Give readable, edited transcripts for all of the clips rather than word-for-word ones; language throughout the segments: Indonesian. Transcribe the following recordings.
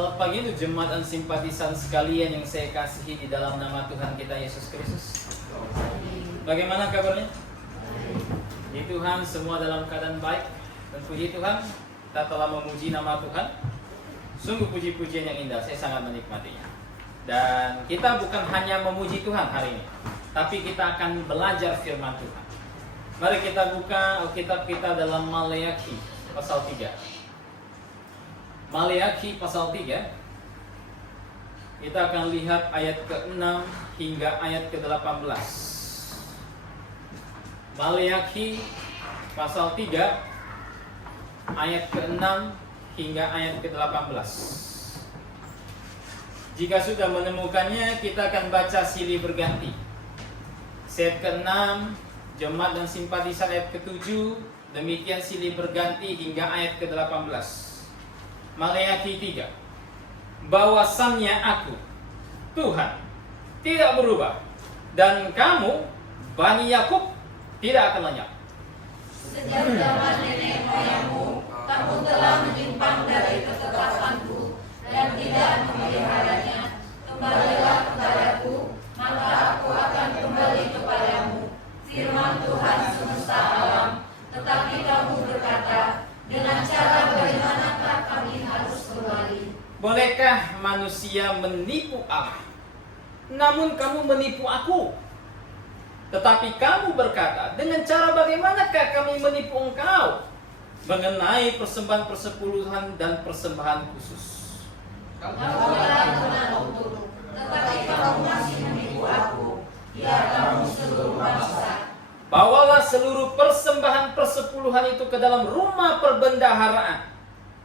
Selamat pagi untuk jemaat dan simpatisan sekalian yang saya kasihi di dalam nama Tuhan kita Yesus Kristus. Bagaimana kabarnya? Puji Tuhan, semua dalam keadaan baik. Dan puji Tuhan, kita telah memuji nama Tuhan. Sungguh puji-pujian yang indah, saya sangat menikmatinya. Dan kita bukan hanya memuji Tuhan hari ini, tapi kita akan belajar firman Tuhan. Mari kita buka Alkitab kita dalam Maleakhi pasal 3. Maleakhi pasal 3. Kita akan lihat ayat ke-6 hingga ayat ke-18. Maleakhi pasal 3 ayat ke-6 hingga ayat ke-18. Jika sudah menemukannya, kita akan baca silih berganti. Ayat ke-6 jemaat dan simpatisan, ayat ke-7 demikian silih berganti hingga ayat ke-18. Maleakhi 3. Bahwasannya aku, Tuhan, tidak berubah, dan kamu, Bani Yakub, tidak akan lenyap. Sejak zaman nenek moyangmu, kamu telah menyimpang dari ketetapanku dan tidak memeliharanya. Kembalilah kepadaku, maka aku akan kembali kepadamu. Firman Tuhan semesta alam. Tetapi kamu berkata, dengan cara bagaimanakah kami harus kembali? Bolehkah manusia menipu Allah? Namun kamu menipu aku. Tetapi kamu berkata, dengan cara bagaimanakah kami menipu engkau? Mengenai persembahan persepuluhan dan persembahan khusus. Kamu telah menantu, tetapi kamu masih menipu aku. Ya kamu seluruh bangsa. Bawalah seluruh persembahan persepuluhan itu ke dalam rumah perbendaharaan,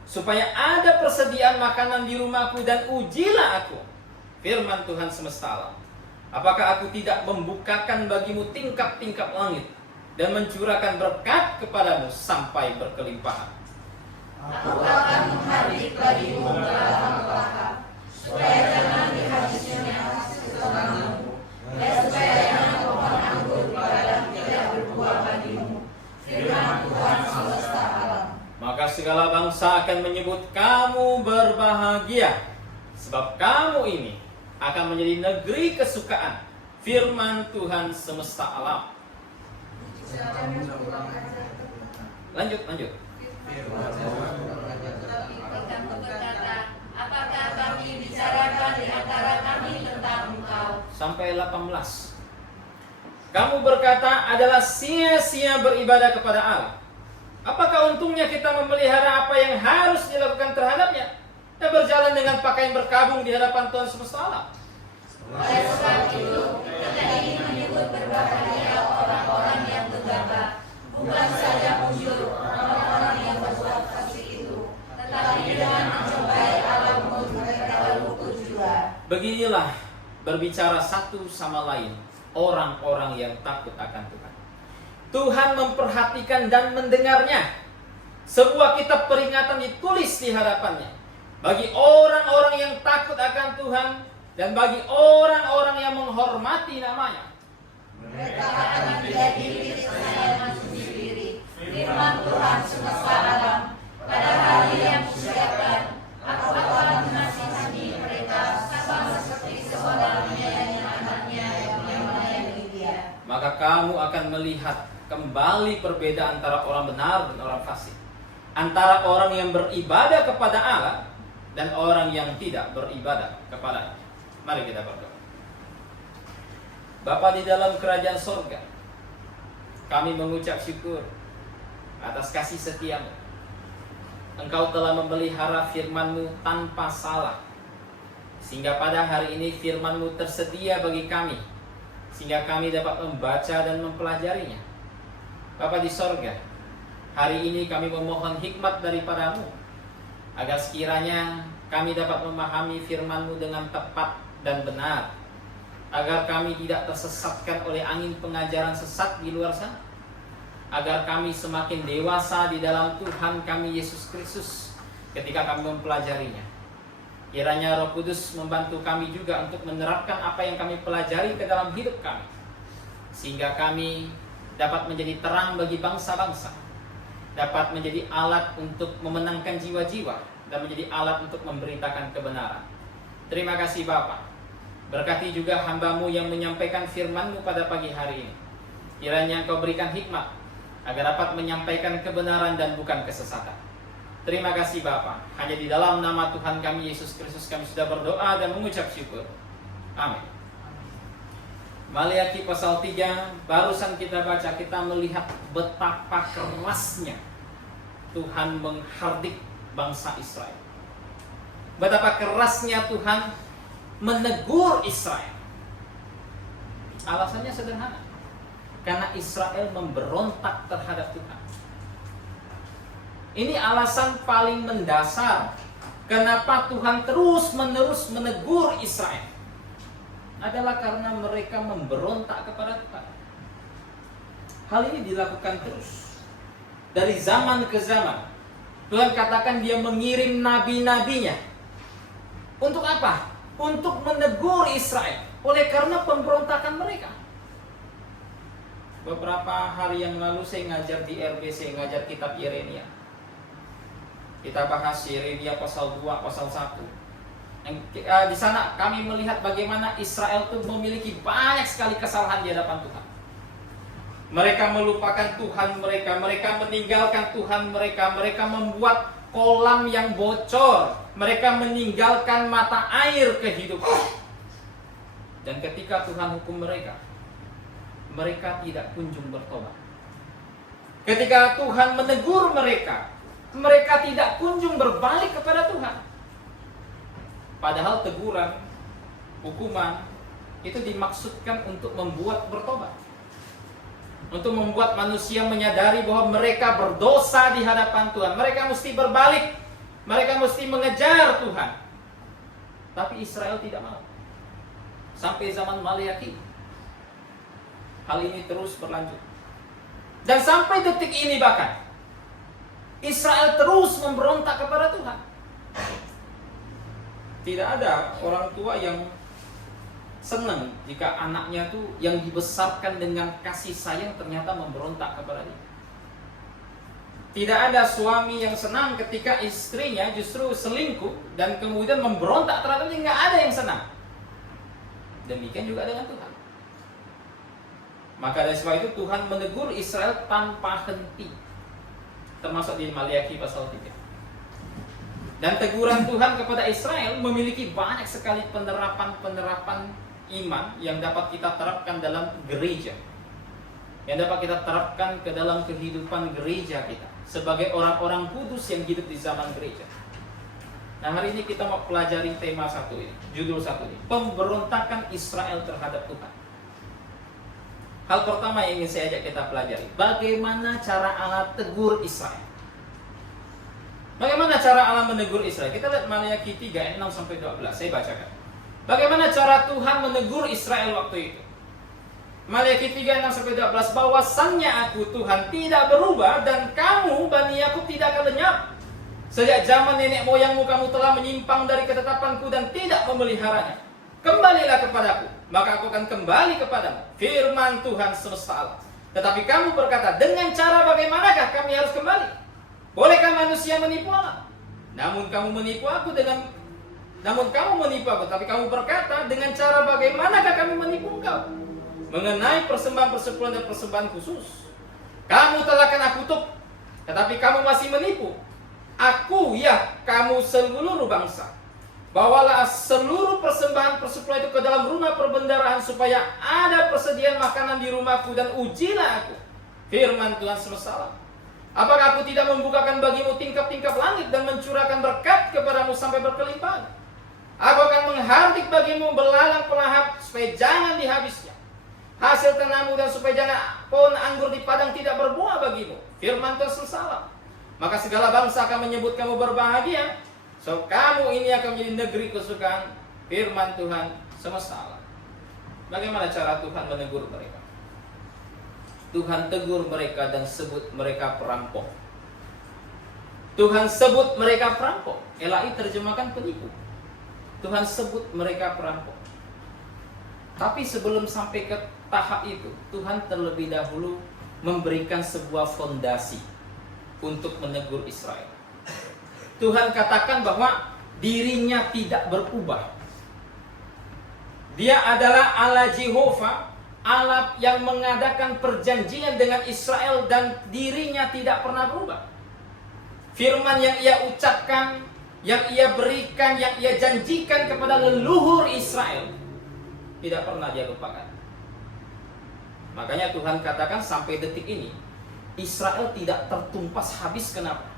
supaya ada persediaan makanan di rumahku, dan ujilah aku. Firman Tuhan semesta alam. Apakah aku tidak membukakan bagimu tingkap-tingkap langit dan mencurahkan berkat kepadamu sampai berkelimpahan? Aku akan menghardik bagimu pelahap-pelahap, supaya jangan dihabisnya hasil kebanggamu, dan supaya jangan pohon anggur di padang tidak berbuah bagimu. Firman Tuhan semesta alam. Maka segala bangsa akan menyebut kamu berbahagia, sebab kamu ini akan menjadi negeri kesukaan. Firman Tuhan semesta alam. Lanjut. Kamu berkata, apakah kami bicarakan di antara kami tentang engkau? Sampai 18. Kamu berkata adalah sia-sia beribadah kepada Allah. Apakah untungnya kita memelihara apa yang harus dilakukan terhadapnya, dan berjalan dengan pakaian berkabung di hadapan Tuhan semesta alam? Oleh sebab itu, kita ingin menyebut berbahagia orang-orang yang gegabah, bukan saja mujur orang-orang yang berbuat fasik itu, tetapi dengan mencobai alammu mereka luput juga. Beginilah berbicara satu sama lain orang-orang yang takut akan Tuhan. Tuhan memperhatikan dan mendengarnya. Sebuah kitab peringatan ditulis di hadapannya bagi orang-orang yang takut akan Tuhan dan bagi orang-orang yang menghormati namanya. Mereka akan menjadi kesayangan sendiri. Firman Tuhan semesta alam. Pada hari yang kusiapkan, aku akan menasihani mereka sama seperti seorang menyayangi anaknya yang menyayangi dia. Maka kamu akan melihat kembali perbedaan antara orang benar dan orang fasik, antara orang yang beribadah kepada Allah dan orang yang tidak beribadah kepada-Nya. Mari kita berdoa. Bapa di dalam kerajaan sorga, kami mengucap syukur atas kasih setia-Mu. Engkau telah memelihara firman-Mu tanpa salah, sehingga pada hari ini firman-Mu tersedia bagi kami, sehingga kami dapat membaca dan mempelajarinya. Bapa di sorga, hari ini kami memohon hikmat daripada-Mu, agar sekiranya kami dapat memahami firman-Mu dengan tepat dan benar, agar kami tidak tersesatkan oleh angin pengajaran sesat di luar sana, agar kami semakin dewasa di dalam Tuhan kami Yesus Kristus ketika kami mempelajarinya. Kiranya Roh Kudus membantu kami juga untuk menerapkan apa yang kami pelajari ke dalam hidup kami, sehingga kami dapat menjadi terang bagi bangsa-bangsa, dapat menjadi alat untuk memenangkan jiwa-jiwa, dan menjadi alat untuk memberitakan kebenaran. Terima kasih Bapa. Berkati juga hamba-Mu yang menyampaikan firman-Mu pada pagi hari ini. Kiranya Engkau berikan hikmat agar dapat menyampaikan kebenaran dan bukan kesesatan. Terima kasih Bapa. Hanya di dalam nama Tuhan kami Yesus Kristus kami sudah berdoa dan mengucap syukur. Amin. Maleakhi pasal 3 barusan kita baca, kita melihat betapa kerasnya Tuhan menghardik bangsa Israel. Betapa kerasnya Tuhan menegur Israel. Alasannya sederhana. Karena Israel memberontak terhadap Tuhan. Ini alasan paling mendasar kenapa Tuhan terus-menerus menegur Israel. Adalah karena mereka memberontak kepada Tuhan. Hal ini dilakukan terus dari zaman ke zaman. Tuhan katakan Dia mengirim nabi-nabinya. Untuk apa? Untuk menegur Israel oleh karena pemberontakan mereka. Beberapa hari yang lalu saya ngajar di RBC, ngajar kitab Yeremia. Kita bahas Yeremia pasal 2, pasal 1. Di sana kami melihat bagaimana Israel itu memiliki banyak sekali kesalahan di hadapan Tuhan. Mereka melupakan Tuhan mereka, mereka meninggalkan Tuhan mereka, mereka membuat kolam yang bocor, mereka meninggalkan mata air kehidupan. Dan ketika Tuhan hukum mereka, mereka tidak kunjung bertobat. Ketika Tuhan menegur mereka, mereka tidak kunjung berbalik kepada Tuhan. Padahal teguran, hukuman itu dimaksudkan untuk membuat bertobat, untuk membuat manusia menyadari bahwa mereka berdosa di hadapan Tuhan. Mereka mesti berbalik, mereka mesti mengejar Tuhan. Tapi Israel tidak mau. Sampai zaman Maleakhi hal ini terus berlanjut. Dan sampai detik ini bahkan Israel terus memberontak kepada Tuhan. Tidak ada orang tua yang senang jika anaknya tuh yang dibesarkan dengan kasih sayang ternyata memberontak kepada dia. Tidak ada suami yang senang ketika istrinya justru selingkuh dan kemudian memberontak terhadap dia. Nggak ada yang senang. Demikian juga dengan Tuhan. Maka dari sebab itu Tuhan menegur Israel tanpa henti. Termasuk di Maleakhi pasal 3. Dan teguran Tuhan kepada Israel memiliki banyak sekali penerapan-penerapan iman yang dapat kita terapkan dalam gereja. Yang dapat kita terapkan ke dalam kehidupan gereja kita sebagai orang-orang kudus yang hidup di zaman gereja. Nah, hari ini kita mau pelajari tema satu ini, judul satu ini, pemberontakan Israel terhadap Tuhan. Hal pertama yang ingin saya ajak kita pelajari, bagaimana cara Allah tegur Israel. Bagaimana cara Allah menegur Israel? Kita lihat Maleakhi 3 ayat 6 sampai 12. Saya bacakan. Bagaimana cara Tuhan menegur Israel waktu itu? Maleakhi 3 ayat 6 sampai 12. Bahwasannya aku Tuhan tidak berubah dan kamu Bani Yakub tidak akan lenyap. Sejak zaman nenek moyangmu kamu telah menyimpang dari ketetapanku dan tidak memeliharanya. Kembalilah kepadaku, maka aku akan kembali kepadamu. Firman Tuhan semesta alam. Tetapi kamu berkata, dengan cara bagaimanakah kami harus kembali? Bolehkah manusia menipu Allah? Namun kamu menipu aku, tapi kamu berkata, dengan cara bagaimanakah kami menipu engkau? Mengenai persembahan persepuluhan dan persembahan khusus, kamu telah kena kutuk, tetapi kamu masih menipu. Aku, ya, kamu seluruh bangsa. Bawalah seluruh persembahan persepuluhan itu ke dalam rumah perbendaharaan supaya ada persediaan makanan di rumahku dan ujilah aku. Firman Tuhan semesta alam. Apakah aku tidak membukakan bagimu tingkap-tingkap langit dan mencurahkan berkat kepadamu sampai berkelimpahan? Aku akan menghardik bagimu belalang pelahap supaya jangan dihabisnya. Hasil tanahmu dan supaya jangan pohon anggur di padang tidak berbuah bagimu. Firman Tuhan semesta alam. Maka segala bangsa akan menyebut kamu berbahagia. So kamu ini akan menjadi negeri kesukaan. Firman Tuhan semesta alam. Bagaimana cara Tuhan menegur mereka? Tuhan tegur mereka dan sebut mereka perampok. Tuhan sebut mereka perampok. LAI terjemahkan penipu. Tuhan sebut mereka perampok. Tapi sebelum sampai ke tahap itu, Tuhan terlebih dahulu memberikan sebuah fondasi untuk menegur Israel. Tuhan katakan bahwa dirinya tidak berubah. Dia adalah Allah Jehovah, Allah yang mengadakan perjanjian dengan Israel dan dirinya tidak pernah berubah. Firman yang ia ucapkan, yang ia berikan, yang ia janjikan kepada leluhur Israel, tidak pernah dia lupakan. Makanya Tuhan katakan sampai detik ini, Israel tidak tertumpas habis. Kenapa?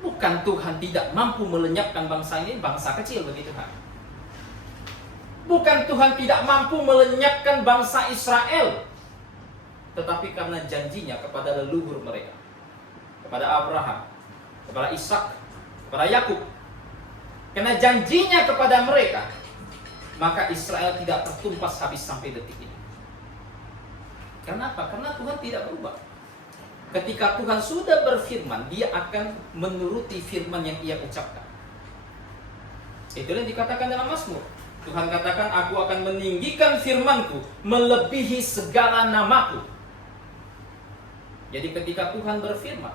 Bukan Tuhan tidak mampu melenyapkan bangsa ini, bangsa kecil bagi Tuhan. Bukan Tuhan tidak mampu melenyapkan bangsa Israel, tetapi karena janjinya kepada leluhur mereka, kepada Abraham, kepada Ishak, kepada Yakub, karena janjinya kepada mereka, maka Israel tidak tertumpas habis sampai detik ini. Kenapa? Karena Tuhan tidak berubah. Ketika Tuhan sudah berfirman, Dia akan menuruti firman yang Ia ucapkan. Itulah yang dikatakan dalam Mazmur. Tuhan katakan, aku akan meninggikan firman-Ku melebihi segala namaku. Jadi ketika Tuhan berfirman,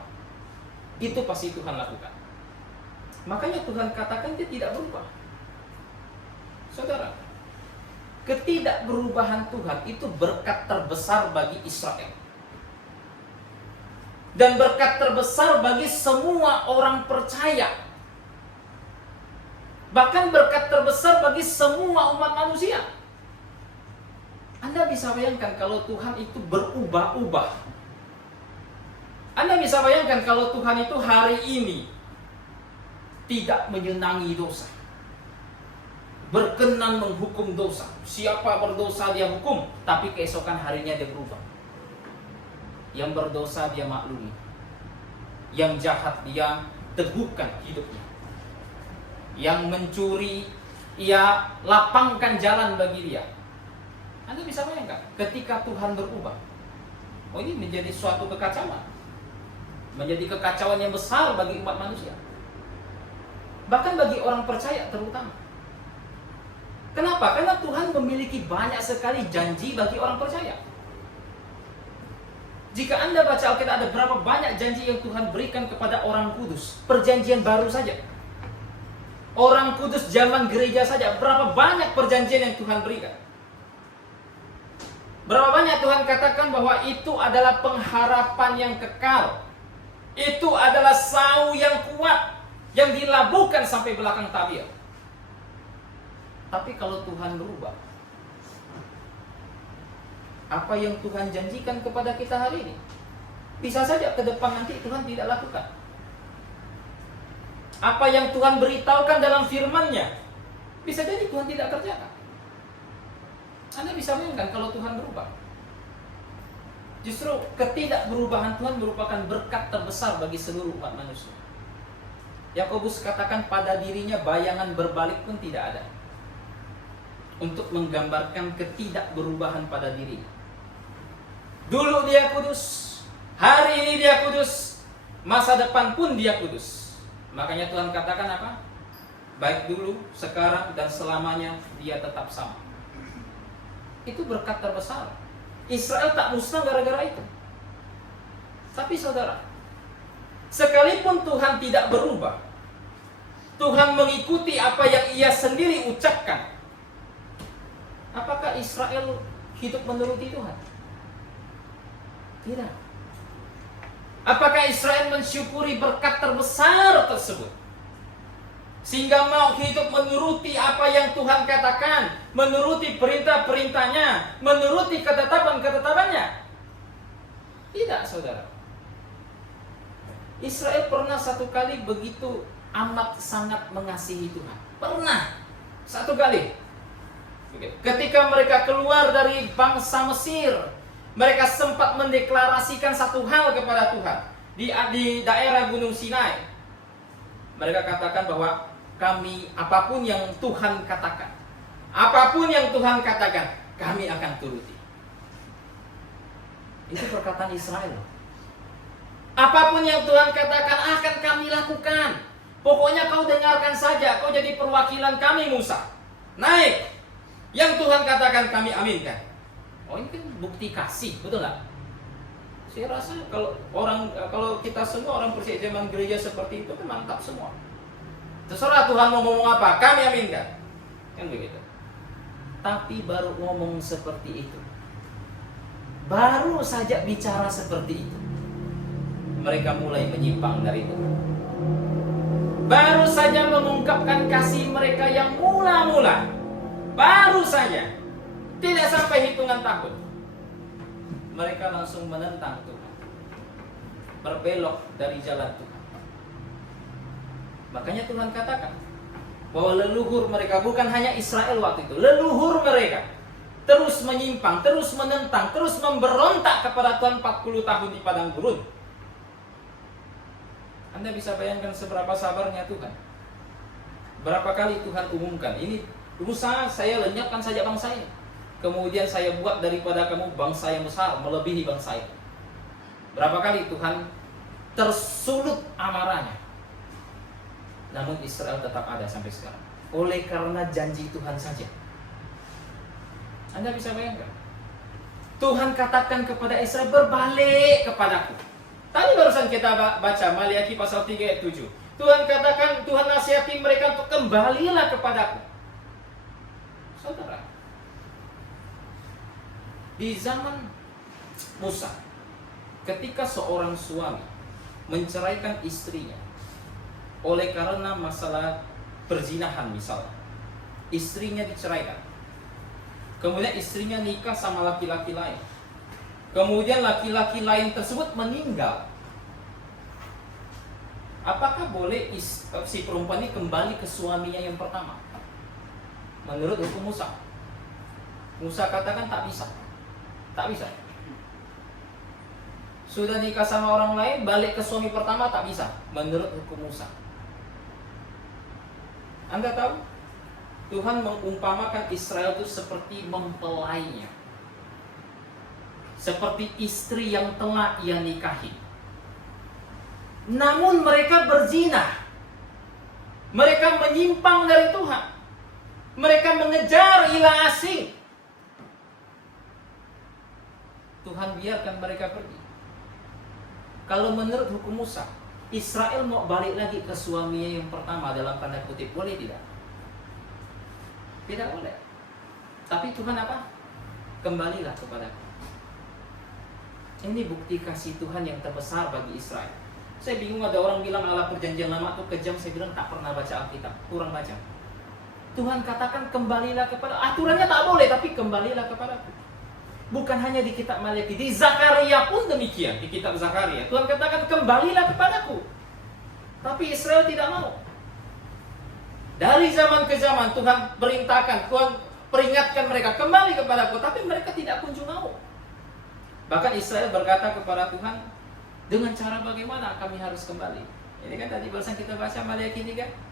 itu pasti Tuhan lakukan. Makanya Tuhan katakan Dia tidak berubah. Saudara, ketidakberubahan Tuhan itu berkat terbesar bagi Israel. Dan berkat terbesar bagi semua orang percaya. Bahkan berkat terbesar bagi semua umat manusia. Anda bisa bayangkan kalau Tuhan itu berubah-ubah. Anda bisa bayangkan kalau Tuhan itu hari ini tidak menyenangi dosa, berkenan menghukum dosa. Siapa berdosa Dia hukum, tapi keesokan harinya Dia berubah. Yang berdosa Dia maklumi, yang jahat Dia teguhkan hidupnya, yang mencuri Ia lapangkan jalan bagi dia. Anda bisa bayangkan ketika Tuhan berubah, oh ini menjadi suatu kekacauan, menjadi kekacauan yang besar bagi umat manusia, bahkan bagi orang percaya terutama. Kenapa? Karena Tuhan memiliki banyak sekali janji bagi orang percaya. Jika Anda baca Alkitab, ada berapa banyak janji yang Tuhan berikan kepada orang kudus. Perjanjian baru saja, orang kudus zaman gereja saja, berapa banyak perjanjian yang Tuhan berikan. Berapa banyak Tuhan katakan bahwa itu adalah pengharapan yang kekal. Itu adalah sau yang kuat, yang dilabuhkan sampai belakang tabir. Tapi kalau Tuhan berubah, apa yang Tuhan janjikan kepada kita hari ini, bisa saja ke depan nanti Tuhan tidak lakukan. Apa yang Tuhan beritahukan dalam firman-Nya, bisa jadi Tuhan tidak kerjakan. Anda bisa bayangkan kalau Tuhan berubah. Justru ketidakberubahan Tuhan merupakan berkat terbesar bagi seluruh umat manusia. Yakobus katakan pada dirinya bayangan berbalik pun tidak ada, untuk menggambarkan ketidakberubahan pada dirinya. Dulu Dia kudus, hari ini Dia kudus, masa depan pun Dia kudus. Makanya Tuhan katakan apa? Baik dulu, sekarang, dan selamanya Dia tetap sama. Itu berkat terbesar. Israel tak musnah gara-gara itu. Tapi saudara, sekalipun Tuhan tidak berubah, Tuhan mengikuti apa yang Ia sendiri ucapkan, apakah Israel hidup menuruti Tuhan? Tidak. Apakah Israel mensyukuri berkat terbesar tersebut, sehingga mau hidup menuruti apa yang Tuhan katakan, menuruti perintah-perintahnya, menuruti ketetapan-ketetapannya? Tidak, saudara. Israel pernah satu kali begitu amat sangat mengasihi Tuhan. Pernah satu kali. Ketika mereka keluar dari bangsa Mesir, mereka sempat mendeklarasikan satu hal kepada Tuhan di daerah Gunung Sinai. Mereka katakan bahwa kami, apapun yang Tuhan katakan, kami akan turuti. Itu perkataan Israel. Apapun yang Tuhan katakan akan kami lakukan. Pokoknya kau dengarkan saja, kau jadi perwakilan kami Musa. Naik. Yang Tuhan katakan kami aminkan. Oh, ini kan bukti kasih, betul nggak? Saya rasa kalau kita semua orang percaya zaman gereja seperti itu, kan mantap semua. Terserah Tuhan mau ngomong apa, kami aminkan. Kan begitu. Tapi baru ngomong seperti itu, baru saja bicara seperti itu, mereka mulai menyimpang dari Tuhan. Baru saja mengungkapkan kasih mereka yang mula-mula, baru saja, tidak sampai hitungan tahun, mereka langsung menentang Tuhan, berbelok dari jalan Tuhan. Makanya Tuhan katakan bahwa leluhur mereka, bukan hanya Israel waktu itu, leluhur mereka terus menyimpang, terus menentang, terus memberontak kepada Tuhan 40 tahun di padang gurun. Anda bisa bayangkan seberapa sabarnya Tuhan. Berapa kali Tuhan umumkan, ini Musa, saya lenyapkan saja bangsa ini, kemudian saya buat daripada kamu bangsa yang besar, melebihi bangsa itu. Berapa kali Tuhan tersulut amarahnya. Namun Israel tetap ada sampai sekarang, oleh karena janji Tuhan saja. Anda bisa bayangkan, Tuhan katakan kepada Israel, berbalik kepadaku. Tadi barusan kita baca Maliaki pasal 3 ayat 7. Tuhan katakan, Tuhan nasihati mereka untuk kembalilah kepadaku. Saudara, di zaman Musa, ketika seorang suami menceraikan istrinya oleh karena masalah perzinahan misalnya, istrinya diceraikan, kemudian istrinya nikah sama laki-laki lain, kemudian laki-laki lain tersebut meninggal, apakah boleh si perempuan ini kembali ke suaminya yang pertama? Menurut hukum Musa, Musa katakan tak bisa. Tak bisa. Sudah nikah sama orang lain, balik ke suami pertama tak bisa, menurut hukum Musa. Anda tahu, Tuhan mengumpamakan Israel itu seperti mempelainya, seperti istri yang telah ia nikahi. Namun mereka berzina, mereka menyimpang dari Tuhan, mereka mengejar ilah asing. Tuhan biarkan mereka pergi. Kalau menurut hukum Musa, Israel mau balik lagi ke suaminya yang pertama, dalam tanda kutip, boleh tidak? Tidak boleh. Tapi Tuhan apa? Kembalilah kepadaku. Ini bukti kasih Tuhan yang terbesar bagi Israel. Saya bingung, ada orang bilang Allah perjanjian lama itu kejam. Saya bilang tak pernah baca Alkitab, kurang baca. Tuhan katakan kembalilah kepada, aturannya tak boleh, tapi kembalilah kepadaku. Bukan hanya di kitab Maliaki, di Zakaria pun demikian. Di kitab Zakaria Tuhan katakan kembalilah kepadaku, tapi Israel tidak mau. Dari zaman ke zaman Tuhan perintahkan, Tuhan peringatkan mereka kembali kepadaku, tapi mereka tidak kunjung mau. Bahkan Israel berkata kepada Tuhan, dengan cara bagaimana kami harus kembali? Ini kan tadi barusan kita baca Maliaki 3.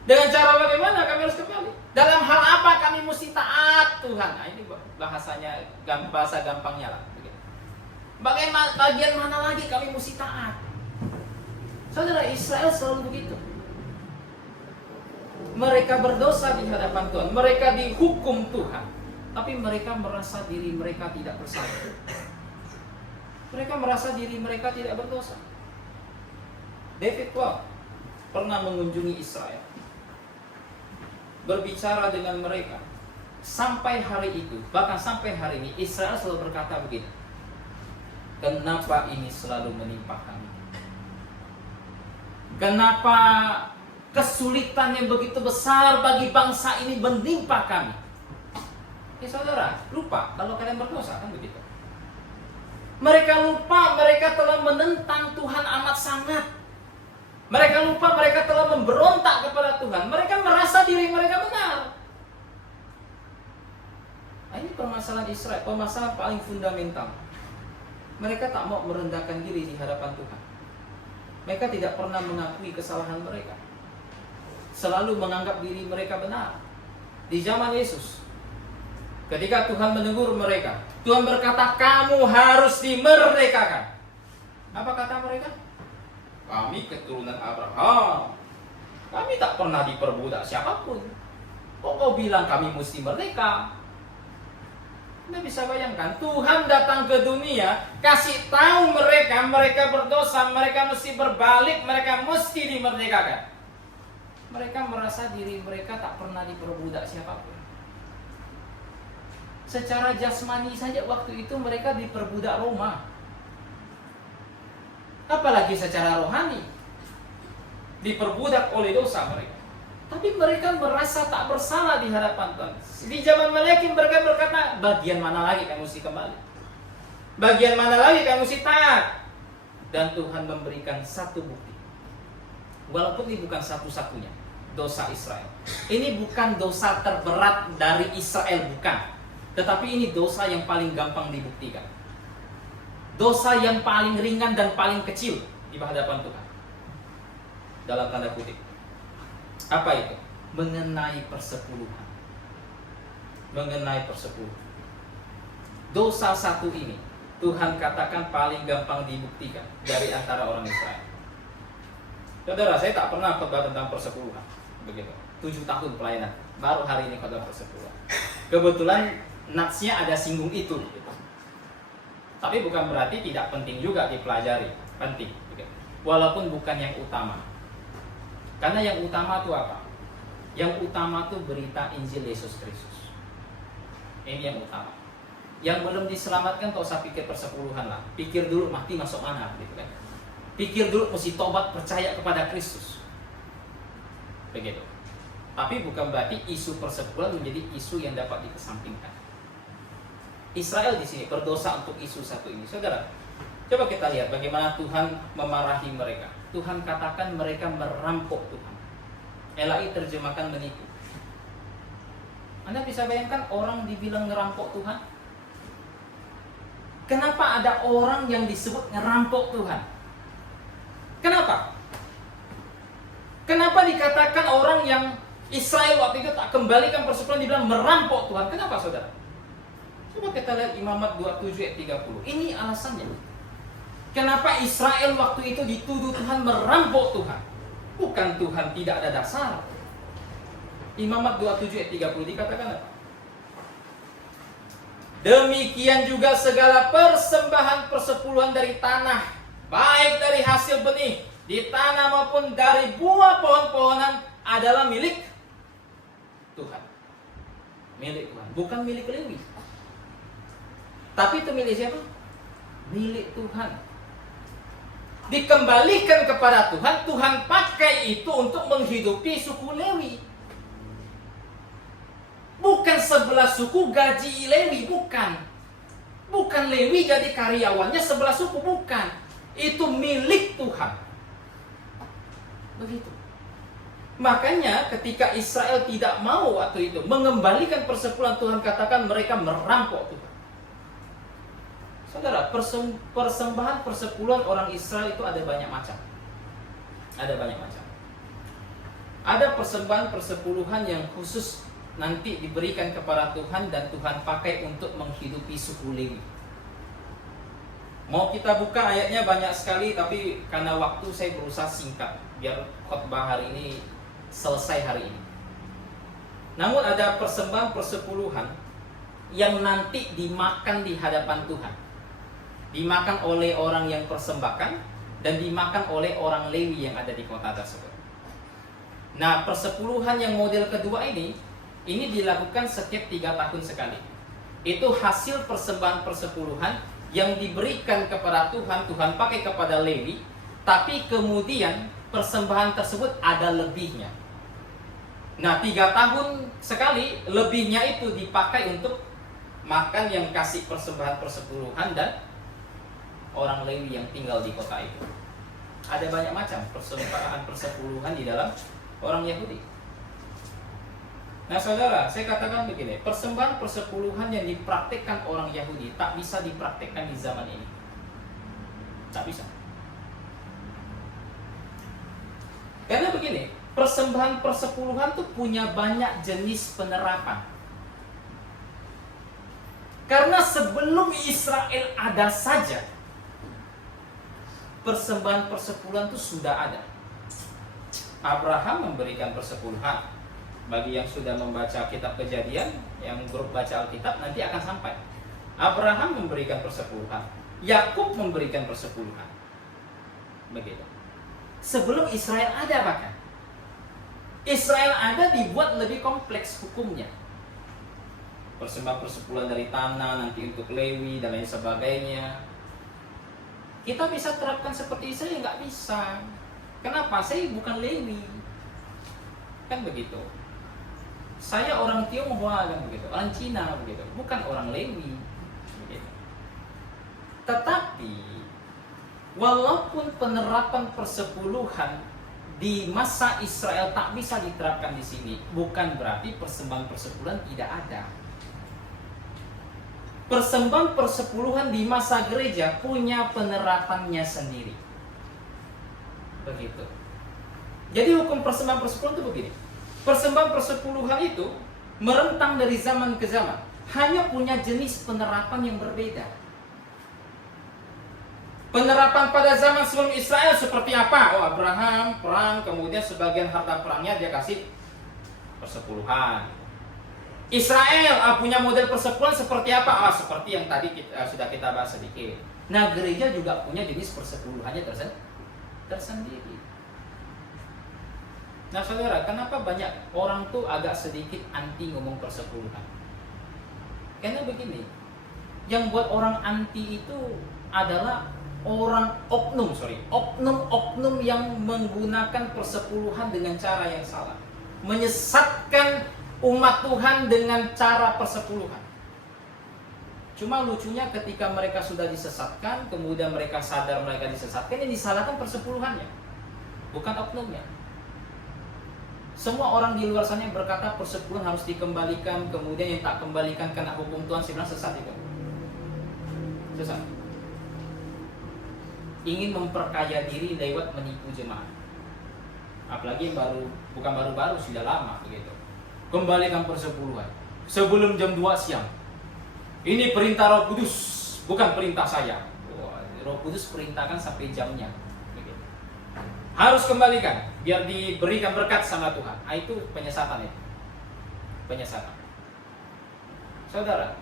Dengan cara bagaimana kami harus kembali? Dalam hal apa kami mesti taat Tuhan? Nah, ini bahasanya, bahasa gampangnya lah. Bagaimana, bagian mana lagi kami mesti taat? Saudara, Israel selalu begitu. Mereka berdosa di hadapan Tuhan, mereka dihukum Tuhan, tapi mereka merasa diri mereka tidak bersalah. Mereka merasa diri mereka tidak berdosa. David Clark pernah mengunjungi Israel, berbicara dengan mereka. Sampai hari itu, bahkan sampai hari ini, Israel selalu berkata begini, kenapa ini selalu menimpa kami? Kenapa kesulitan yang begitu besar bagi bangsa ini menimpa kami? Ya saudara, lupa kalau kalian berdosa, kan begitu. Mereka lupa mereka telah menentang Tuhan amat sangat. Mereka lupa mereka telah memberontak kepada Tuhan. Mereka merasa diri mereka benar. Nah, ini permasalahan Israel, permasalahan paling fundamental. Mereka tak mau merendahkan diri di hadapan Tuhan. Mereka tidak pernah mengakui kesalahan mereka. Selalu menganggap diri mereka benar. Di zaman Yesus, ketika Tuhan menegur mereka, Tuhan berkata, kamu harus dimerdekakan. Apa kata mereka? Kami keturunan Abraham. Kami tak pernah diperbudak siapapun. Kok kau bilang kami mesti merdeka? Anda bisa bayangkan, Tuhan datang ke dunia, kasih tahu mereka, mereka berdosa, mereka mesti berbalik, mereka mesti dimerdekakan. Mereka merasa diri mereka tak pernah diperbudak siapapun. Secara jasmani saja waktu itu mereka diperbudak Roma. Apalagi secara rohani, diperbudak oleh dosa mereka. Tapi mereka merasa tak bersalah di hadapan Tuhan. Di zaman Maleakhi mereka berkata, bagian mana lagi kamu mesti kembali? Bagian mana lagi kamu mesti taat? Dan Tuhan memberikan satu bukti. Walaupun ini bukan satu-satunya dosa Israel. Ini bukan dosa terberat dari Israel, bukan. Tetapi ini dosa yang paling gampang dibuktikan. Dosa yang paling ringan dan paling kecil di hadapan Tuhan. Dalam tanda kutip. Apa itu? Mengenai persepuluhan. Mengenai persepuluhan. Dosa satu ini Tuhan katakan paling gampang dibuktikan dari antara orang Israel. Saudara, saya tak pernah khotbah tentang persepuluhan. Begitu. 7 tahun pelayanan, baru hari ini khotbah persepuluhan. Kebetulan natsnya ada singgung itu. Gitu. Tapi bukan berarti tidak penting juga dipelajari. Penting. Gitu. Walaupun bukan yang utama. Karena yang utama itu apa? Yang utama itu berita Injil Yesus Kristus. Ini yang utama. Yang belum diselamatkan tak usah pikir persepuluhan lah. Pikir dulu mati masuk mana gitu kan. Pikir dulu mesti tobat percaya kepada Kristus. Begitu. Tapi bukan berarti isu persepuluhan menjadi isu yang dapat dikesampingkan. Israel di sini berdosa untuk isu satu ini. Saudara, coba kita lihat bagaimana Tuhan memarahi mereka. Tuhan katakan mereka merampok Tuhan. LAI terjemahkan menipu. Anda bisa bayangkan orang dibilang ngerampok Tuhan? Kenapa ada orang yang disebut ngerampok Tuhan? Kenapa? Kenapa dikatakan orang yang Israel waktu itu tak kembalikan persepuluhan dibilang merampok Tuhan? Kenapa saudara? Coba kita lihat Imamat 27 ayat 30. Ini alasannya. Kenapa Israel waktu itu dituduh Tuhan merampok Tuhan? Bukan Tuhan tidak ada dasar. Imamat 27 ayat 30 dikatakan apa? Demikian juga segala persembahan persepuluhan dari tanah, baik dari hasil benih, di tanah maupun dari buah pohon-pohonan adalah milik Tuhan. Milik Tuhan, bukan milik Lewi. Tapi itu milik siapa? Milik Tuhan. Dikembalikan kepada Tuhan, Tuhan pakai itu untuk menghidupi suku Lewi. Bukan 11 suku gaji Lewi, bukan. Bukan Lewi jadi karyawannya 11 suku, bukan. Itu milik Tuhan. Begitu. Makanya ketika Israel tidak mau waktu itu mengembalikan persepuluhan, Tuhan katakan mereka merampok Tuhan. Saudara, persembahan persepuluhan orang Israel itu ada banyak macam. Ada banyak macam. Ada persembahan persepuluhan yang khusus nanti diberikan kepada Tuhan dan Tuhan pakai untuk menghidupi suku Lewi. Mau kita buka ayatnya banyak sekali, tapi karena waktu saya berusaha singkat biar khotbah hari ini selesai hari ini. Namun ada persembahan persepuluhan yang nanti dimakan di hadapan Tuhan. Dimakan oleh orang yang persembahkan dan dimakan oleh orang Lewi yang ada di kota tersebut. Nah, persepuluhan yang model kedua ini dilakukan setiap 3 tahun sekali. Itu hasil persembahan persepuluhan yang diberikan kepada Tuhan, Tuhan pakai kepada Lewi, tapi kemudian persembahan tersebut ada lebihnya. Nah, 3 tahun sekali, lebihnya itu dipakai untuk makan yang kasih persembahan persepuluhan dan orang Lewi yang tinggal di kota itu. Ada banyak macam persembahan persepuluhan di dalam orang Yahudi. Nah saudara, saya katakan begini, persembahan persepuluhan yang dipraktikkan orang Yahudi tak bisa dipraktikkan di zaman ini. Tak bisa. Karena begini, persembahan persepuluhan itu punya banyak jenis penerapan. Karena sebelum Israel ada saja, persembahan persepuluhan itu sudah ada. Abraham memberikan persepuluhan. Bagi yang sudah membaca kitab Kejadian, yang grup baca Alkitab nanti akan sampai. Abraham memberikan persepuluhan, Yakub memberikan persepuluhan. Begitu. Sebelum Israel ada bahkan. Israel ada dibuat lebih kompleks hukumnya. Persembahan persepuluhan dari tanah, nanti untuk Lewi dan lain sebagainya. Kita bisa terapkan seperti Israel? Nggak bisa. Kenapa? Saya bukan Lewi. Kan begitu. Saya orang Tionghoa kan begitu, orang Cina begitu, bukan orang Lewi. Begitu. Tetapi walaupun penerapan persepuluhan di masa Israel tak bisa diterapkan di sini, bukan berarti persembahan persepuluhan tidak ada. Persembahan persepuluhan di masa gereja punya penerapannya sendiri. Begitu. Jadi hukum persembahan persepuluhan itu begini. Persembahan persepuluhan itu merentang dari zaman ke zaman, hanya punya jenis penerapan yang berbeda. Penerapan pada zaman sebelum Israel seperti apa? Oh, Abraham perang, kemudian sebagian harta perangnya dia kasih persepuluhan. Israel punya model persepuluhan seperti apa? Seperti yang tadi sudah kita bahas sedikit. Nah, gereja juga punya jenis persepuluhannya tersendiri. Nah, saudara, kenapa banyak orang tuh agak sedikit anti ngomong persepuluhan? Karena begini, yang buat orang anti itu adalah oknum yang menggunakan persepuluhan dengan cara yang salah, menyesatkan umat Tuhan dengan cara persepuluhan. Cuma lucunya ketika mereka sudah disesatkan, kemudian mereka sadar mereka disesatkan, yang disalahkan persepuluhannya, bukan oknumnya. Semua orang di luar sana yang berkata persepuluhan harus dikembalikan, kemudian yang tak kembalikan kena hukum Tuhan, saya bilang sesat itu. Sesat. Ingin memperkaya diri lewat menipu jemaat. Apalagi yang bukan baru-baru, sudah lama begitu. Kembalikan persepuluhan sebelum jam 2 siang. Ini perintah Roh Kudus, bukan perintah saya. Roh Kudus perintahkan sampai jamnya. Begitu. Harus kembalikan biar diberikan berkat sama Tuhan. Itu penyesatan itu. Penyesatan. Saudara,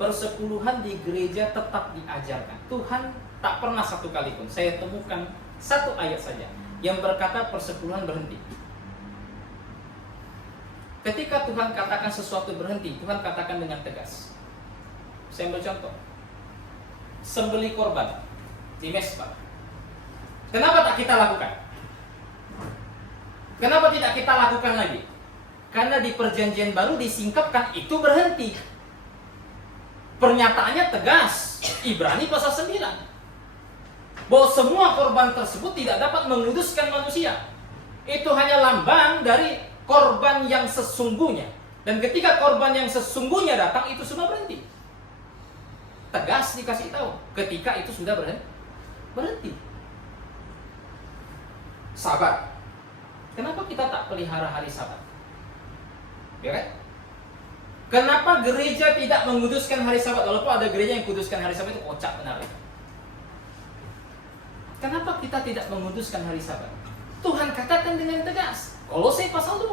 persepuluhan di gereja tetap diajarkan. Tuhan tak pernah satu kali pun saya temukan satu ayat saja yang berkata persepuluhan berhenti. Ketika Tuhan katakan sesuatu berhenti, Tuhan katakan dengan tegas. Saya ambil contoh. Sembelih korban di Mezbah. Kenapa tak kita lakukan? Kenapa tidak kita lakukan lagi? Karena di perjanjian baru disingkapkan itu berhenti. Pernyataannya tegas. Ibrani pasal 9. Bahwa semua korban tersebut tidak dapat menguduskan manusia. Itu hanya lambang dari korban yang sesungguhnya. Dan ketika korban yang sesungguhnya datang, itu sudah berhenti. Tegas dikasih tahu. Ketika itu sudah berhenti. Sabat. Kenapa kita tak pelihara hari Sabat? Ya kan? Kenapa gereja tidak menguduskan hari Sabat? Walaupun ada gereja yang kuduskan hari Sabat, itu kocak benar. Kenapa kita tidak menguduskan hari Sabat? Tuhan katakan dengan tegas. Kolose pasal 2.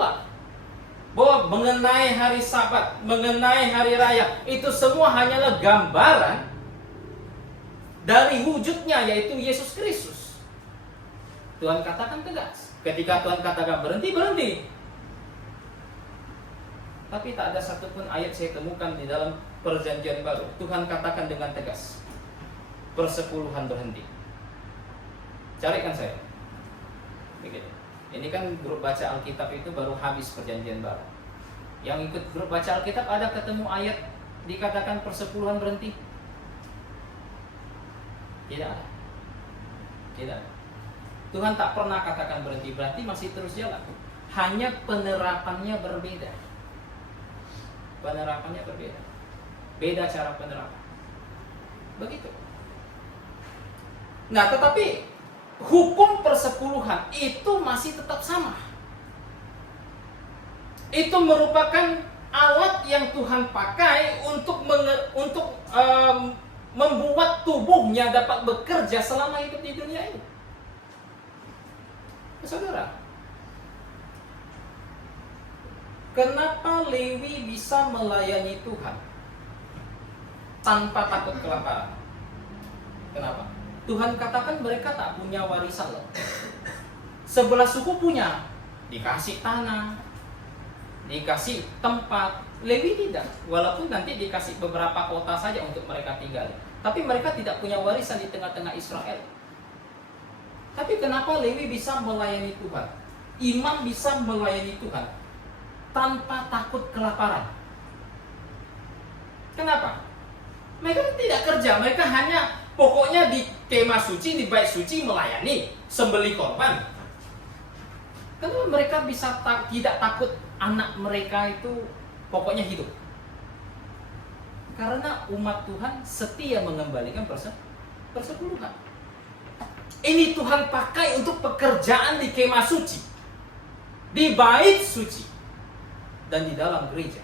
Bahwa mengenai hari Sabat, mengenai hari raya, itu semua hanyalah gambaran dari wujudnya, yaitu Yesus Kristus. Tuhan katakan tegas. Ketika Tuhan katakan berhenti, berhenti. Tapi tak ada satupun ayat saya temukan di dalam perjanjian baru Tuhan katakan dengan tegas persepuluhan berhenti. Carikan saya. Begitu. Ini kan grup baca Alkitab itu baru habis perjanjian baru. Yang ikut grup baca Alkitab ada ketemu ayat dikatakan persepuluhan berhenti? Tidak ada. Tidak ada. Tuhan tak pernah katakan berhenti, berarti masih terus jalan. Hanya penerapannya berbeda. Penerapannya berbeda. Beda cara penerapan. Begitu. Nah, tetapi hukum persepuluhan itu masih tetap sama. Itu merupakan alat yang Tuhan pakai untuk membuat tubuhnya dapat bekerja selama hidup di dunia ini. Saudara, kenapa Lewi bisa melayani Tuhan? tanpa takut kelaparan. Kenapa? Tuhan katakan mereka tak punya warisan loh. Sebelah suku punya, dikasih tanah, dikasih tempat. Lewi tidak, walaupun nanti dikasih beberapa kota saja untuk mereka tinggal. Tapi mereka tidak punya warisan di tengah-tengah Israel. Tapi kenapa Lewi bisa melayani Tuhan? Imam bisa melayani Tuhan tanpa takut kelaparan. Kenapa? Mereka tidak kerja, mereka hanya pokoknya di kemah suci, di bait suci melayani, sembelih korban. Kenapa mereka bisa tidak takut anak mereka itu pokoknya hidup? Karena umat Tuhan setia mengembalikan persepuluhan. Ini Tuhan pakai untuk pekerjaan di kemah suci, di bait suci, dan di dalam gereja.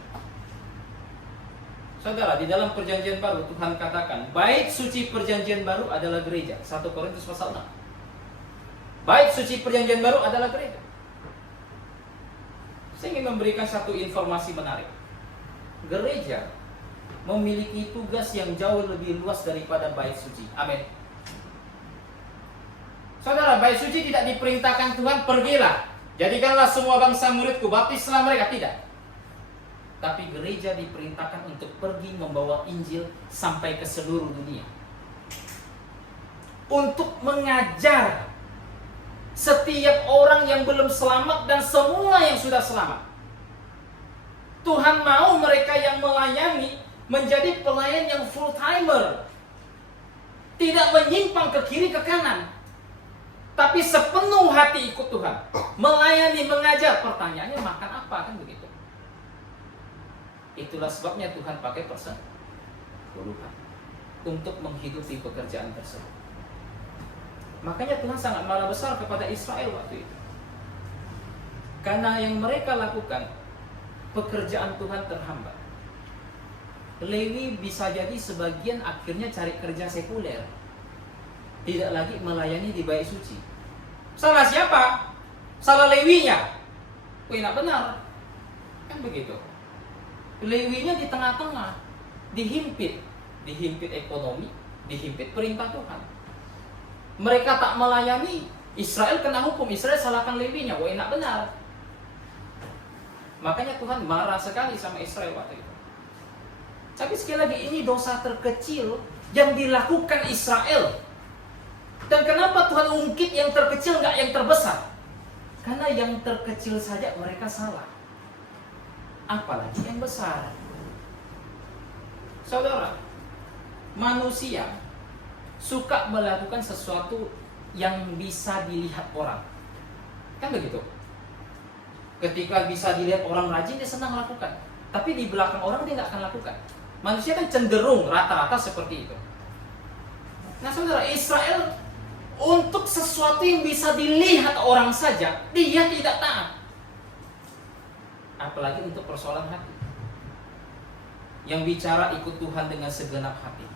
Saudara, di dalam perjanjian baru Tuhan katakan bait suci perjanjian baru adalah gereja. 1 Korintus pasal 6. Bait suci perjanjian baru adalah gereja. Saya ingin memberikan satu informasi menarik. Gereja memiliki tugas yang jauh lebih luas daripada bait suci. Amin. Saudara, bait suci tidak diperintahkan Tuhan, pergilah, jadikanlah semua bangsa muridku, baptislah mereka. Tidak. Tapi gereja diperintahkan untuk pergi membawa Injil sampai ke seluruh dunia. Untuk mengajar setiap orang yang belum selamat dan semua yang sudah selamat. Tuhan mau mereka yang melayani menjadi pelayan yang full timer. Tidak menyimpang ke kiri ke kanan, tapi sepenuh hati ikut Tuhan. Melayani, mengajar. Pertanyaannya makan apa, kan begitu. Itulah sebabnya Tuhan pakai persepuluhan untuk menghidupi pekerjaan tersebut. Makanya Tuhan sangat marah besar kepada Israel waktu itu. Karena yang mereka lakukan, pekerjaan Tuhan terhambat. Lewi bisa jadi sebagian akhirnya cari kerja sekuler, tidak lagi melayani di bait suci. Salah siapa? Salah Lewinya. Tidak benar, kan begitu. Lewinya di tengah-tengah, dihimpit ekonomi, dihimpit perintah Tuhan. Mereka tak melayani, Israel kena hukum, Israel salahkan Lewinya. Tidak benar. Makanya Tuhan marah sekali sama Israel waktu itu. Tapi sekali lagi, ini dosa terkecil yang dilakukan Israel. Dan kenapa Tuhan ungkit yang terkecil, nggak yang terbesar? Karena yang terkecil saja mereka salah, apalagi yang besar. Saudara, manusia suka melakukan sesuatu yang bisa dilihat orang, kan begitu? Ketika bisa dilihat orang rajin, dia senang lakukan. Tapi di belakang orang dia nggak akan lakukan. Manusia kan cenderung rata-rata seperti itu. Nah saudara, Israel untuk sesuatu yang bisa dilihat orang saja, dia tidak taat. Apalagi untuk persoalan hati. Yang bicara ikut Tuhan dengan segenap hati,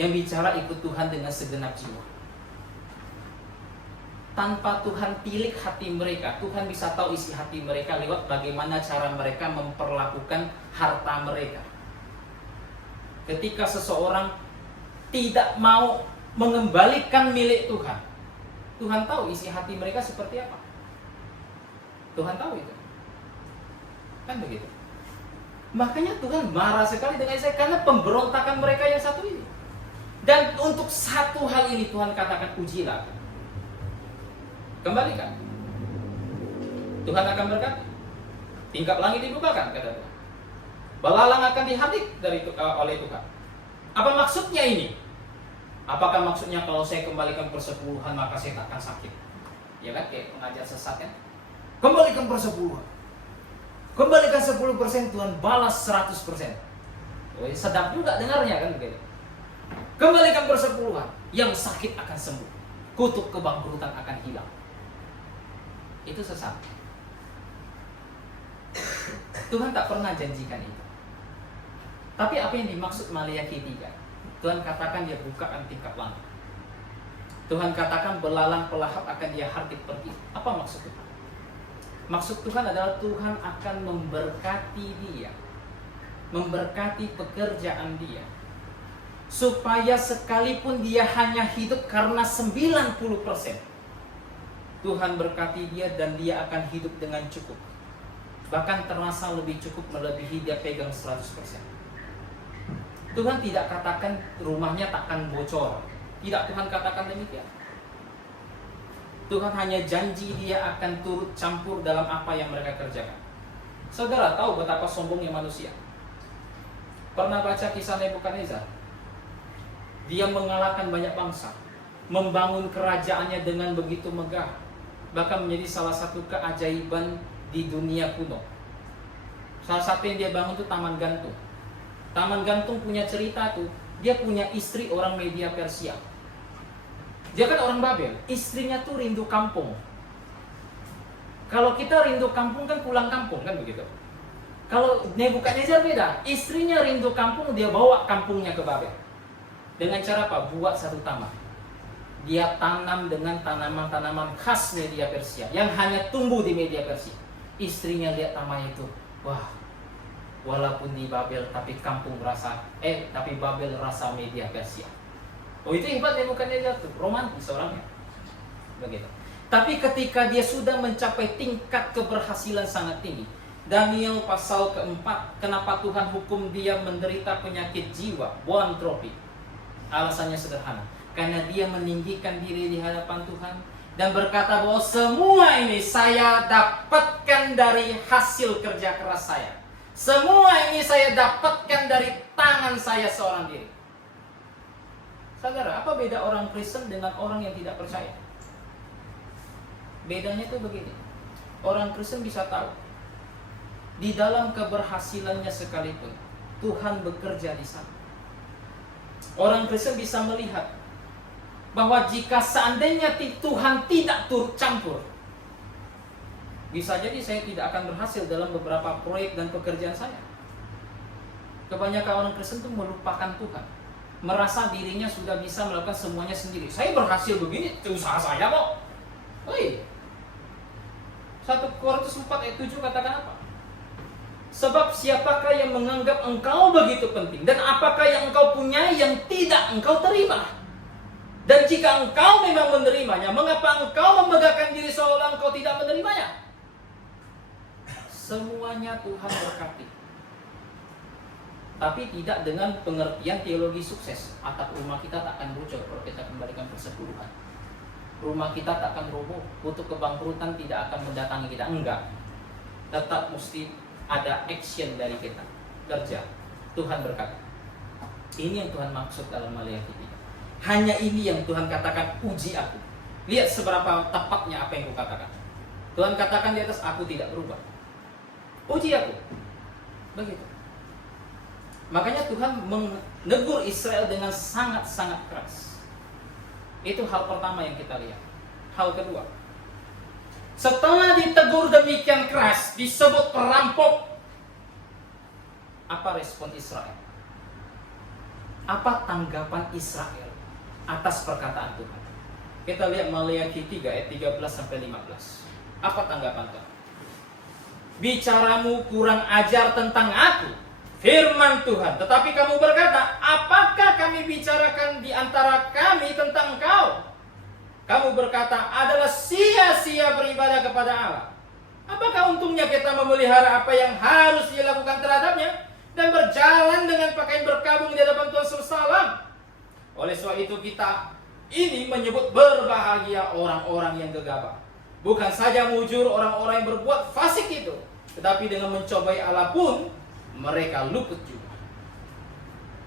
yang bicara ikut Tuhan dengan segenap jiwa. Tanpa Tuhan pilih hati mereka, Tuhan bisa tahu isi hati mereka lewat bagaimana cara mereka memperlakukan harta mereka. Ketika seseorang tidak mau mengembalikan milik Tuhan, Tuhan tahu isi hati mereka seperti apa. Tuhan tahu itu, kan begitu. Makanya Tuhan marah sekali dengan Israel karena pemberontakan mereka yang satu ini. Dan untuk satu hal ini Tuhan katakan, ujilah, kembalikan. Tuhan akan berkata, tingkap langit dibukakan, kata Tuhan. Belalang akan dihardik oleh Tuhan. Apa maksudnya ini? Apakah maksudnya kalau saya kembalikan persepuluhan maka saya tak akan sakit? Ya kan, kayak pengajar sesat kan? Kembalikan persepuluhan, kembalikan 10%, Tuhan balas 100%. Oh, sedap juga dengarnya kan begitu. Kembalikan persepuluhan, yang sakit akan sembuh, kutuk kebangkrutan akan hilang. Itu sesat. Tuhan tak pernah janjikan itu. Tapi apa yang dimaksud Maliaki 3? Tuhan katakan dia bukakan tingkap langit. Tuhan katakan belalang pelahap akan dia hardik pergi. Apa maksud Tuhan? Maksud Tuhan adalah Tuhan akan memberkati dia, memberkati pekerjaan dia, supaya sekalipun dia hanya hidup karena 90%, Tuhan berkati dia dan dia akan hidup dengan cukup. Bahkan terasa lebih cukup melebihi dia pegang 100%. Tuhan tidak katakan rumahnya takkan bocor. Tidak, Tuhan katakan demikian. Tuhan hanya janji dia akan turut campur dalam apa yang mereka kerjakan. Saudara tahu betapa sombongnya manusia. Pernah baca kisah Nebukadnezar? Dia mengalahkan banyak bangsa, membangun kerajaannya dengan begitu megah, bahkan menjadi salah satu keajaiban di dunia kuno. Salah satu yang dia bangun itu Taman Gantung. Taman Gantung punya cerita tuh, dia punya istri orang Media Persia. Dia kan orang Babel, istrinya tuh rindu kampung. Kalau kita rindu kampung kan pulang kampung kan begitu. Kalau Nebukadnezar beda, istrinya rindu kampung, dia bawa kampungnya ke Babel. Dengan cara apa? Buat satu taman. Dia tanam dengan tanaman-tanaman khas Media Persia yang hanya tumbuh di Media Persia. Istrinya lihat taman itu, wah, walaupun di Babel tapi tapi Babel rasa Media Persia. Oh, itu hebat Nebukadnezar tuh, romantis orangnya. Begitu. Tapi ketika dia sudah mencapai tingkat keberhasilan sangat tinggi, Daniel pasal keempat, kenapa Tuhan hukum dia menderita penyakit jiwa, boantropi? Alasannya sederhana, karena dia meninggikan diri di hadapan Tuhan dan berkata bahwa semua ini saya dapatkan dari hasil kerja keras saya. Semua ini saya dapatkan dari tangan saya seorang diri. Saudara, apa beda orang Kristen dengan orang yang tidak percaya? Bedanya itu begini. Orang Kristen bisa tahu, di dalam keberhasilannya sekalipun, Tuhan bekerja di sana. Orang Kristen bisa melihat bahwa jika seandainya Tuhan tidak turut campur, bisa jadi saya tidak akan berhasil dalam beberapa proyek dan pekerjaan saya. Kebanyakan orang Kristen itu melupakan Tuhan, merasa dirinya sudah bisa melakukan semuanya sendiri. Saya berhasil begini, itu usaha saya kok. Oi. 1 Korintus 4 ayat 7 katakan apa? Sebab siapakah yang menganggap engkau begitu penting, dan apakah yang engkau punya yang tidak engkau terima? Dan jika engkau memang menerimanya, mengapa engkau memegahkan diri seolah engkau tidak menerimanya? Semuanya Tuhan berkati, tapi tidak dengan pengertian teologi sukses. Atap rumah kita tak akan bocor kalau kita kembalikan persepuluhan. Rumah kita tak akan roboh, untuk kebangkrutan tidak akan mendatangi kita. Enggak. Tetap mesti ada action dari kita, kerja. Tuhan berkata, ini yang Tuhan maksud dalam Maleakhi 3. Hanya ini yang Tuhan katakan, uji aku. Lihat seberapa tepatnya apa yang kukatakan. Tuhan katakan di atas, aku tidak berubah. Uji aku. Begitu. Makanya Tuhan menegur Israel dengan sangat-sangat keras. Itu hal pertama yang kita lihat. Hal kedua, setelah ditegur demikian keras, disebut perampok, apa respon Israel? Apa tanggapan Israel atas perkataan Tuhan? Kita lihat Maleakhi 3 ayat 13-15. Apa tanggapan Tuhan? Bicaramu kurang ajar tentang aku, firman Tuhan. Tetapi kamu berkata, apakah kami bicarakan di antara kami tentang engkau? Kamu berkata, adalah sia-sia beribadah kepada Allah. Apakah untungnya kita memelihara apa yang harus dilakukan terhadapnya, dan berjalan dengan pakaian berkabung di hadapan Tuhan semesta alam? Oleh sebab itu kita ini menyebut berbahagia orang-orang yang gegabah. Bukan saja mujur orang-orang yang berbuat fasik itu, tetapi dengan mencobai Allah pun mereka luput juga.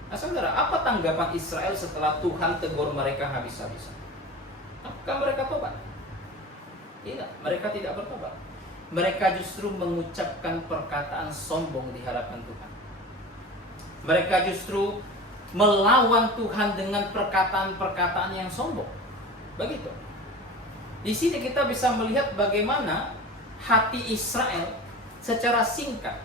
Nah saudara, apa tanggapan Israel setelah Tuhan tegur mereka habis-habisan? Apakah mereka tobat? Tidak, mereka tidak bertobat. Mereka justru mengucapkan perkataan sombong di hadapan Tuhan. Mereka justru melawan Tuhan dengan perkataan-perkataan yang sombong. Begitu. Di sini kita bisa melihat bagaimana hati Israel secara singkat.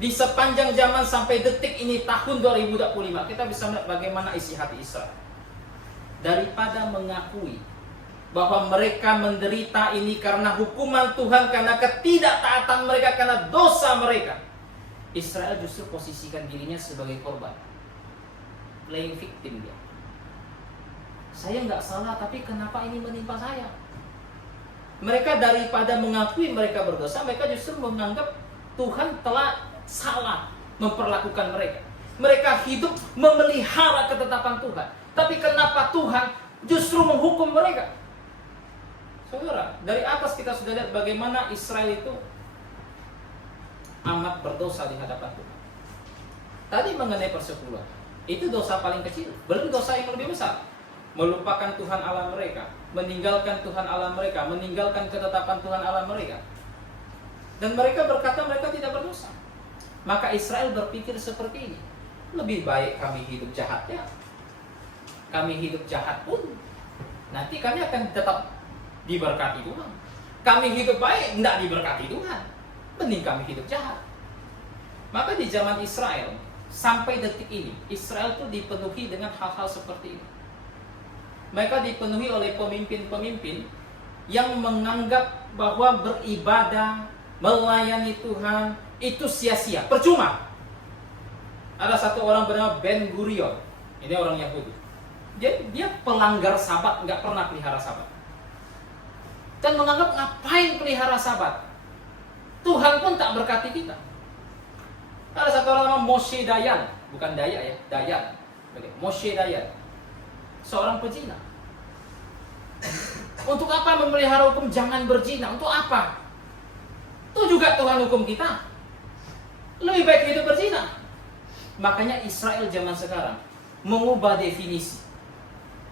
Di sepanjang zaman sampai detik ini tahun 2025, kita bisa melihat bagaimana isi hati Israel. Daripada mengakui bahwa mereka menderita ini karena hukuman Tuhan, karena ketidaktaatan mereka, karena dosa mereka, Israel justru posisikan dirinya sebagai korban. playing victim dia. Saya nggak salah, tapi kenapa ini menimpa saya? Mereka daripada mengakui mereka berdosa, mereka justru menganggap Tuhan telah salah memperlakukan mereka. Mereka hidup memelihara ketetapan Tuhan. Tapi kenapa Tuhan justru menghukum mereka? Saudara, dari atas kita sudah lihat bagaimana Israel itu amat berdosa di hadapan Tuhan. Tadi mengenai persepuluhan, itu dosa paling kecil, belum dosa yang lebih besar. Melupakan Tuhan Allah mereka, meninggalkan Tuhan Allah mereka, meninggalkan ketetapan Tuhan Allah mereka. Dan mereka berkata mereka tidak berdosa. Maka Israel berpikir seperti ini, lebih baik kami hidup jahat ya. Kami hidup jahat pun nanti kami akan tetap diberkati Tuhan. Kami hidup baik, tidak diberkati Tuhan. Mending kami hidup jahat. Maka di zaman Israel, sampai detik ini, Israel itu dipenuhi dengan hal-hal seperti ini. Mereka dipenuhi oleh pemimpin-pemimpin yang menganggap bahwa beribadah, melayani Tuhan, itu sia-sia, percuma. Ada satu orang bernama Ben Gurion. Ini orang Yahudi. Dia pelanggar Sabat, nggak pernah pelihara Sabat. Dan menganggap ngapain pelihara Sabat? Tuhan pun tak berkati kita. Ada satu orang nama Moshe Dayan, bukan Daya ya, Dayan. Moshe Dayan, seorang pezina. Untuk apa memelihara hukum jangan berzina? Untuk apa? Itu juga Tuhan hukum kita. Lebih baik hidup berzina. Makanya Israel zaman sekarang mengubah definisi.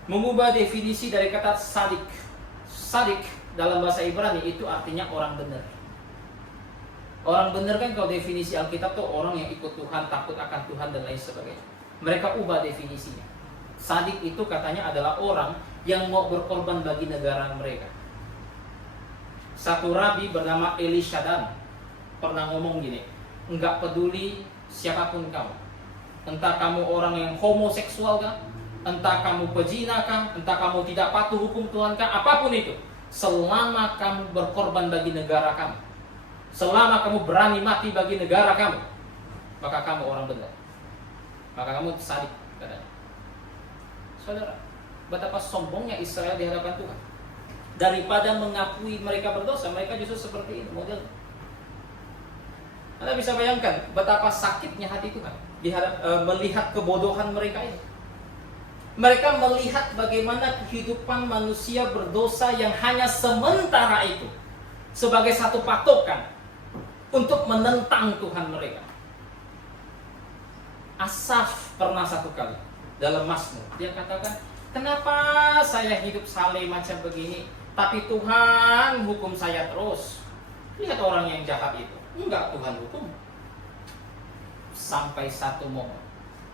Mengubah definisi dari kata sadik. Sadik dalam bahasa Ibrani itu artinya orang benar. Orang benar kan kalau definisi Alkitab tuh orang yang ikut Tuhan, takut akan Tuhan dan lain sebagainya. Mereka ubah definisinya. Sadik itu katanya adalah orang yang mau berkorban bagi negara mereka. Satu rabi bernama Elishadan pernah ngomong gini, enggak peduli siapapun kamu, entah kamu orang yang homoseksual kah, entah kamu pezina kah, entah kamu tidak patuh hukum Tuhan kah, apapun itu, selama kamu berkorban bagi negara kamu, selama kamu berani mati bagi negara kamu, maka kamu orang benar, maka kamu sadik katanya. Saudara, betapa sombongnya Israel di hadapan Tuhan. Daripada mengakui mereka berdosa, mereka justru seperti ini model. Anda bisa bayangkan betapa sakitnya hati Tuhan melihat kebodohan mereka ini. Mereka melihat bagaimana kehidupan manusia berdosa yang hanya sementara itu sebagai satu patokan untuk menentang Tuhan mereka. Asaf pernah satu kali dalam Mazmur, dia katakan, kenapa saya hidup saleh macam begini, tapi Tuhan hukum saya terus. Lihat orang yang jahat itu, enggak Tuhan hukum. Sampai satu momen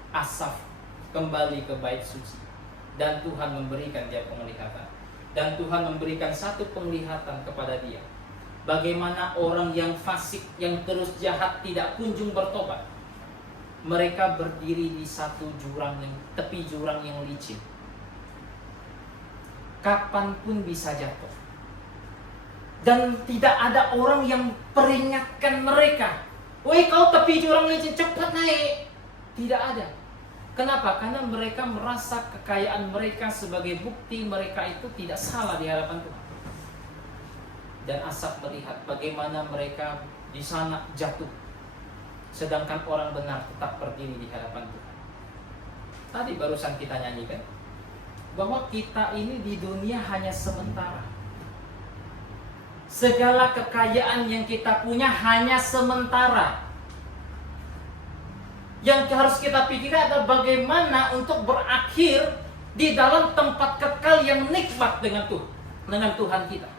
Asaf kembali ke bait suci dan Tuhan memberikan dia penglihatan. Dan Tuhan memberikan satu penglihatan kepada dia, bagaimana orang yang fasik, yang terus jahat tidak kunjung bertobat. Mereka berdiri di satu jurang, tepi jurang yang licin. Kapanpun bisa jatuh. Dan tidak ada orang yang peringatkan mereka, woi kau tepi jurang licin, cepat naik. Tidak ada. Kenapa? Karena mereka merasa kekayaan mereka sebagai bukti mereka itu tidak salah di hadapan Tuhan. Dan Asaf melihat bagaimana mereka di sana jatuh, sedangkan orang benar tetap berdiri di hadapan Tuhan. Tadi barusan kita nyanyikan bahwa kita ini di dunia hanya sementara. Segala kekayaan yang kita punya hanya sementara. Yang harus kita pikirkan adalah bagaimana untuk berakhir di dalam tempat kekal yang nikmat dengan Tuhan kita.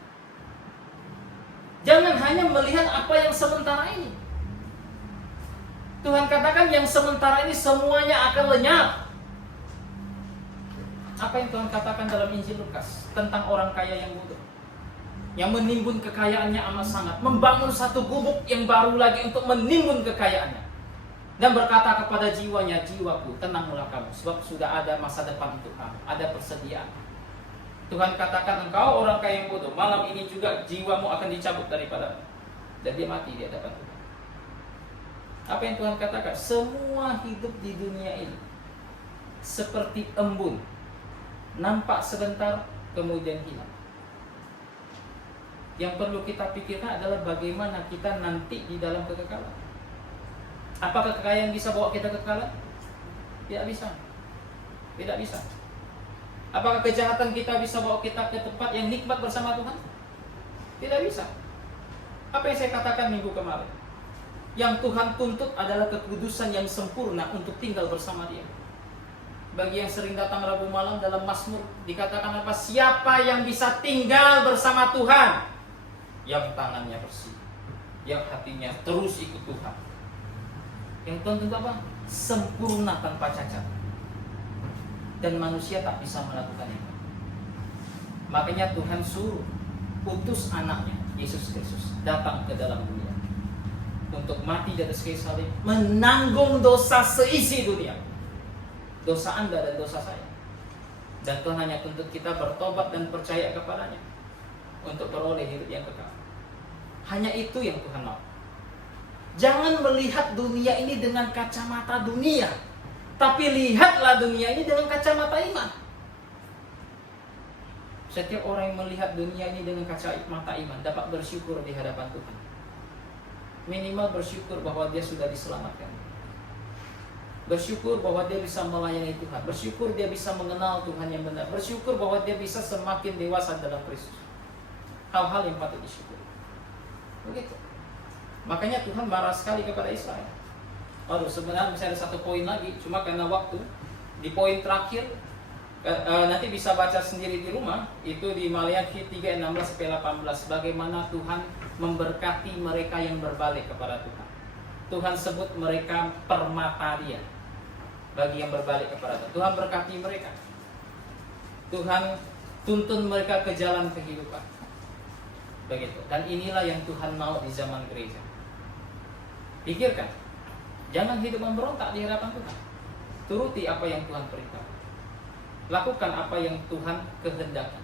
Jangan hanya melihat apa yang sementara ini. Tuhan katakan yang sementara ini semuanya akan lenyap. Apa yang Tuhan katakan dalam Injil Lukas tentang orang kaya yang bodoh, yang menimbun kekayaannya amat sangat, membangun satu gubuk yang baru lagi untuk menimbun kekayaannya, dan berkata kepada jiwanya, jiwaku tenanglah kamu, sebab sudah ada masa depan untuk kamu, ada persediaan. Tuhan katakan engkau orang kaya yang bodoh, malam ini juga jiwamu akan dicabut daripadamu, dan dia mati di hadapan Tuhan. Apa yang Tuhan katakan? Semua hidup di dunia ini seperti embun, nampak sebentar kemudian hilang. Yang perlu kita pikirkan adalah bagaimana kita nanti di dalam kekekalan. Apakah kekayaan bisa bawa kita kekekalan? Tidak bisa. Tidak bisa. Apakah kejahatan kita bisa bawa kita ke tempat yang nikmat bersama Tuhan? Tidak bisa. Apa yang saya katakan minggu kemarin? Yang Tuhan tuntut adalah kekudusan yang sempurna untuk tinggal bersama Dia. Bagi yang sering datang Rabu malam dalam Mazmur dikatakan apa? Siapa yang bisa tinggal bersama Tuhan? Yang tangannya bersih, yang hatinya terus ikut Tuhan. Yang Tuhan tuntut apa? Sempurna tanpa cacat. Dan manusia tak bisa melakukan itu. Makanya Tuhan suruh utus anaknya Yesus Kristus datang ke dalam dunia untuk mati di atas kayu salib, menanggung dosa seisi dunia, dosa Anda dan dosa saya. Dan Tuhan hanya tuntut kita bertobat dan percaya kepadanya untuk beroleh hidup yang kekal. Hanya itu yang Tuhan mau. Jangan melihat dunia ini dengan kacamata dunia, tapi lihatlah dunia ini dengan kacamata iman. Setiap orang yang melihat dunia ini dengan kacamata iman dapat bersyukur di hadapan Tuhan. Minimal bersyukur bahwa dia sudah diselamatkan. Bersyukur bahwa dia bisa melayani Tuhan. Bersyukur dia bisa mengenal Tuhan yang benar. Bersyukur bahwa dia bisa semakin dewasa dalam Kristus. Hal-hal yang patut disyukuri. Begitu. Makanya Tuhan marah sekali kepada Israel. Aduh, sebenarnya masih ada satu poin lagi, cuma karena waktu. Di poin terakhir, nanti bisa baca sendiri di rumah, itu di Maliaki 3:16-18. Bagaimana Tuhan memberkati mereka yang berbalik kepada Tuhan. Tuhan sebut mereka permata Dia bagi yang berbalik kepada Tuhan. Tuhan berkati mereka. Tuhan tuntun mereka ke jalan kehidupan. Begitu. Dan inilah yang Tuhan mau di zaman gereja. Pikirkan, jangan hidup memberontak di hadapan Tuhan. Turuti apa yang Tuhan perintahkan. Lakukan apa yang Tuhan kehendaki.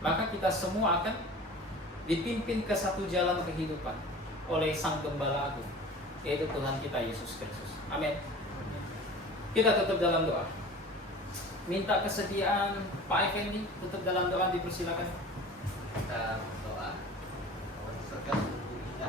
Maka kita semua akan dipimpin ke satu jalan kehidupan oleh Sang Gembala Agung, yaitu Tuhan kita Yesus Kristus. Amin. Kita tutup dalam doa. Minta kesediaan Pak Effendi tutup dalam doa, dipersilakan. Kita berdoa. Surga kita